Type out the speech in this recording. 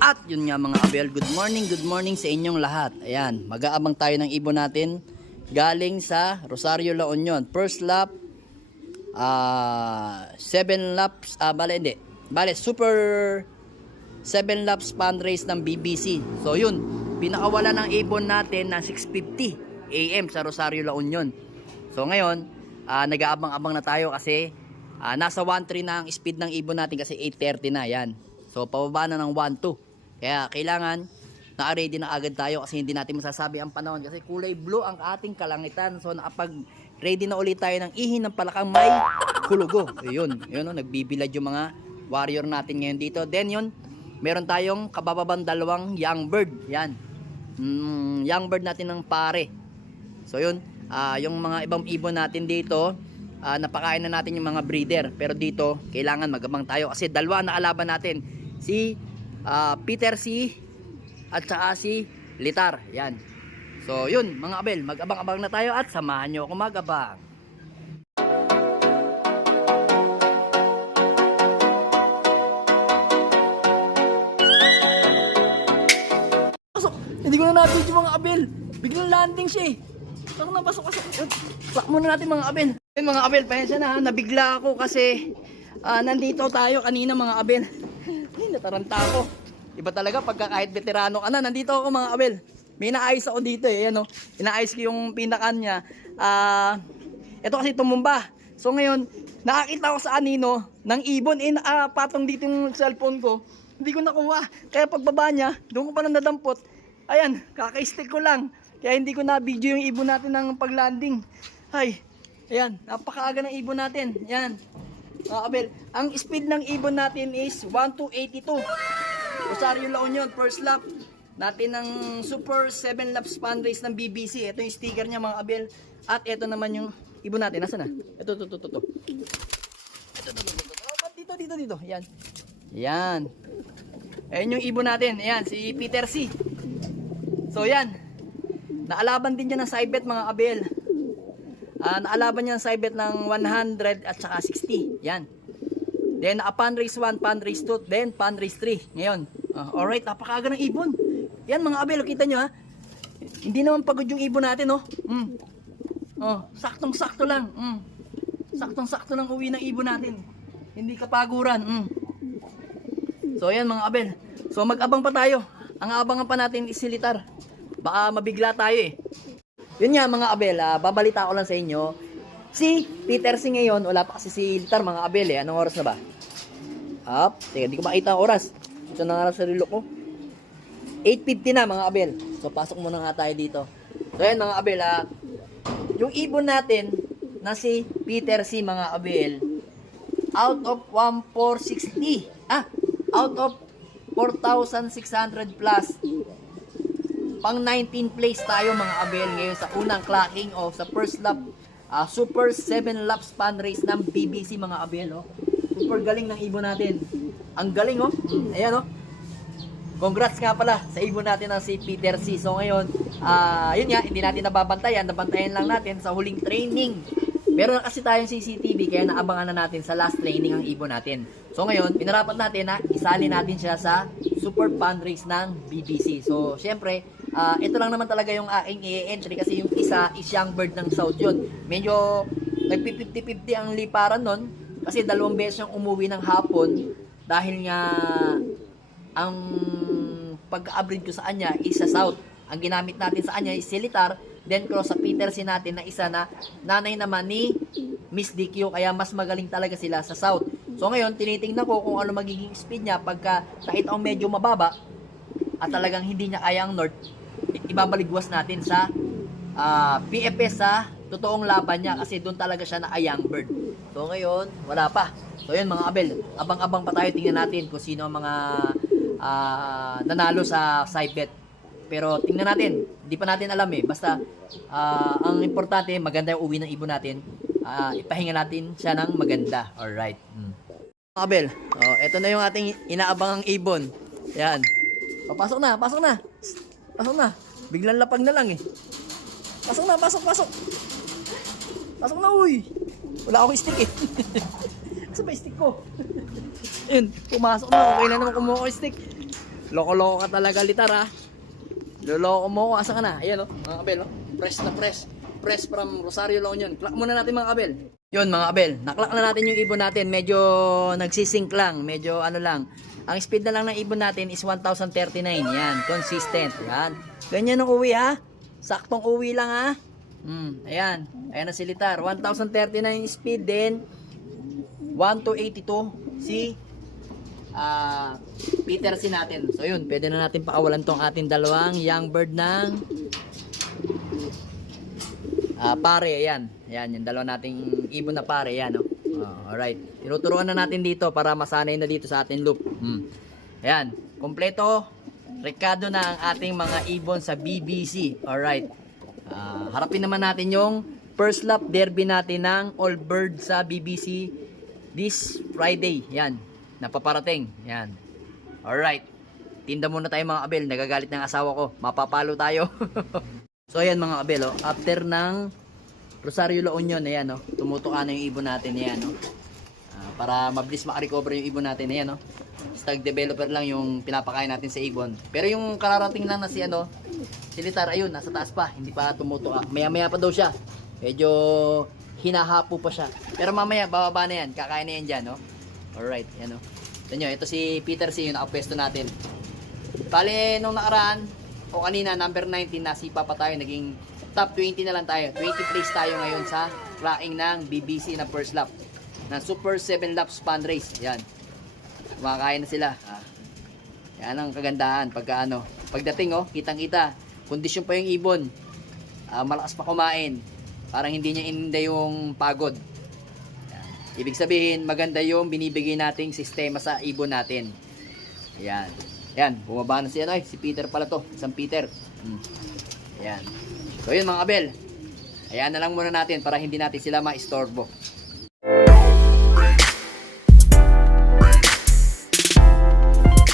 At yun nga mga abel, good morning sa inyong lahat. Ayan, mag-aabang tayo ng ibon natin galing sa Rosario, La Union. First lap, 7 laps, bale, super 7 laps fundraise ng BBC. So yun, pinakawala ng ibon natin na 6:50 AM sa Rosario, La Union. So ngayon, nag-aabang-abang na tayo kasi nasa 1.3 na ang speed ng ibon natin kasi 8:30 na yan. So pababa na ng 1.2. Kaya kailangan naka-ready na agad tayo kasi hindi natin masasabi ang panahon kasi kulay blue ang ating kalangitan. So nakapag-ready na ulit tayo ng ihin ng palakang may kulugo. Yun, nagbibilad yung mga warrior natin ngayon dito. Then yun, meron tayong kabababang dalawang young bird. Yan. Young bird natin ng pare. So yun, yung mga ibang ibon natin dito, napakain na natin yung mga breeder. Pero dito, kailangan magabang tayo kasi dalawa na alaban natin. Si Peter C at saka si Litar. Yan. So yun mga abel, mag-abang-abang na tayo at samahan nyo ako mag-abang. Pasok! Hindi ko na nabidyo mga abel. Biglang landing siya eh. Pasok. Plak muna natin mga abel. Yun mga abel, pasensya na ha. Nabigla ako kasi nandito tayo kanina mga abel. Ay, nataranta ako. Iba talaga pagka kahit veterano ka na. Nandito ako mga abel. May inaayos ako dito eh. Ano? Inaayos ko yung pinakan niya. Ito kasi tumumba. So ngayon, nakakita ko sa anino ng ibon. Patong dito yung cellphone ko. Hindi ko nakuha. Kaya pagbaba niya, doon ko pa lang nadampot. Ayan, kaka-stick ko lang. Kaya hindi ko na-video yung ibon natin ng paglanding. Ay, ayan, napakaaga ng ibon natin. Ayan. Abel, ang speed ng ibon natin is 1:82. Rosario, La Union, first lap natin ng super 7 laps fundraise ng BBC. Ito yung sticker niya mga abel. At ito naman yung ibon natin. Nasaan na? Ito. Dito. Yan. Yan. Ayan yung ibon natin. Ayan, si Peter C. So yan. Naalaban din niya ng side bet mga abel. Naalaban niya ng side bet ng 100 at saka 60. Yan. Then fundraise 1, fundraise 2, then fundraise 3. Ngayon. Alright, napakaaga ng ibon. Yan mga abel, kita nyo ha. Hindi naman pagod yung ibon natin, no? Saktong-sakto lang. Saktong-sakto lang uwi ng ibon natin. Hindi kapaguran. So yan mga abel. So mag-abang pa tayo. Ang abangan pa natin is si Litar. Baka mabigla tayo eh. Yun nga mga abel, babalita ko lang sa inyo. Si Peter C ngayon, wala pa kasi si Litar mga abel eh. Anong oras na ba? Teka, di ko makita ang oras. Ito na nga sa relo ko. 8:50 na mga abel. So pasok muna nga tayo dito. So yan mga abel, yung ibon natin na si Peter C mga abel, out of 1,460. Out of 4,600 plus. Pang 19 place tayo mga abel ngayon sa unang clocking of sa first lap. Super 7 laps fundraise ng BBC mga abel. Super galing ng ibon natin. Ang galing ayan Congrats nga pala sa ibon natin na si Peter C. So ngayon, yun nga, hindi natin nababantayan. Nabantayan lang natin sa huling training. Meron kasi tayong CCTV kaya naabangan na natin sa last training ang ibon natin. So ngayon, pinarapat natin na isali natin siya sa super fundraise ng BBC. So syempre, ito lang naman talaga yung aking i-entry kasi yung isa is young bird ng South yun. Medyo nagpi-50-50 ang liparan nun kasi 2 beses yung umuwi ng hapon dahil nga ang pag-abreed ko sa kanya is sa South. Ang ginamit natin sa kanya is si Litar, then cross sa Peter C natin na isa na nanay naman ni Miss DQ kaya mas magaling talaga sila sa South. So ngayon, tinitingnan ko kung ano magiging speed niya pagka kahit ang medyo mababa at talagang hindi niya kaya ang North, ibabaligwas natin sa PFS sa totoong laban niya kasi doon talaga siya na young bird. So ngayon, wala pa. So yun mga abel, abang-abang pa tayo, tingnan natin kung sino ang mga nanalo sa side bet. Pero tingnan natin, hindi pa natin alam eh. Basta ang importante, maganda yung uwi ng ibon natin. Ipahinga natin siya ng maganda. Alright. Abel, ito na yung ating inaabangang ibon. Yan. Pasok na. Biglang lapag na lang eh. Pasok. Pasok na, uy. Wala akong stick eh. Saan ba stick ko? Yun, pumasok na. Okay na naman kumuha ko stick. Loko-loko ka talaga, Litar, ha? Loloko mo ako. Asa ka na? Ayan, mga kabel, Press na press. Press from Rosario La Union. Clack muna natin, mga kabel. Yun, mga kabel. Naklak na natin yung ibon natin. Medyo nagsisync lang. Medyo ano lang. Ang speed na lang ng ibon natin is 1039. Yan, consistent. Yan. Ganyan ang uwi, ha? Saktong uwi lang, ha? Ayan. Ayan na si Litar. 1039 speed din. 1282 si Peter C natin. So yun, pwede na natin pakawalan tong ating dalawang young bird ng pare. Ayan. Ayan, yung dalawa nating ibon na pare. Ayan, oh. Alright. Tinuturuan na natin dito para masanay na dito sa ating loop. Ayan. Kompleto. Rekado na ang ating mga ibon sa BBC. Alright. Harapin naman natin yung first lap derby natin ng all bird sa BBC this Friday. Yan. Napaparating. Yan. Alright. Tinda muna tayo, mga kabel. Nagagalit ng asawa ko. Mapapalo tayo. So ayan, mga kabel. Oh. After ng Rosario La Union. Ayan. Oh. Tumutuka na yung ibon natin. Ayan. Oh. Para mabilis makarecover yung ibon natin. Ayan. Oh. Stag developer lang yung pinapakain natin sa ibon. Pero yung kararating lang na si Litar, ayun, nasa taas pa. Hindi pa tumutuka. Maya-maya pa daw siya. Medyo hinahapo pa siya. Pero mamaya, bababa na yan. Kakain na yan dyan, no? Alright, yan, no? Ito nyo, ito si Peter C, yung nakapwesto natin. Bale, nung nakaraan, o kanina, number 19, nasipa pa tayo. Naging top 20 na lang tayo. 20 place tayo ngayon sa flying ng BBC na first lap. Na Super 7 Lap Span Race. Yan. Kumakain na sila. Yan ang kagandahan. Pagdating, kitang-kita. Kondisyon pa yung ibon. Malakas pa kumain. Parang hindi niya ininda yung pagod. Yan. Ibig sabihin, maganda yung binibigay nating sistema sa ibon natin. Ayan. Ayan, bumaba na si Peter pala to. Isang Peter. Ayan. So yun, mga kabel. Ayan na lang muna natin para hindi natin sila ma-istorbo.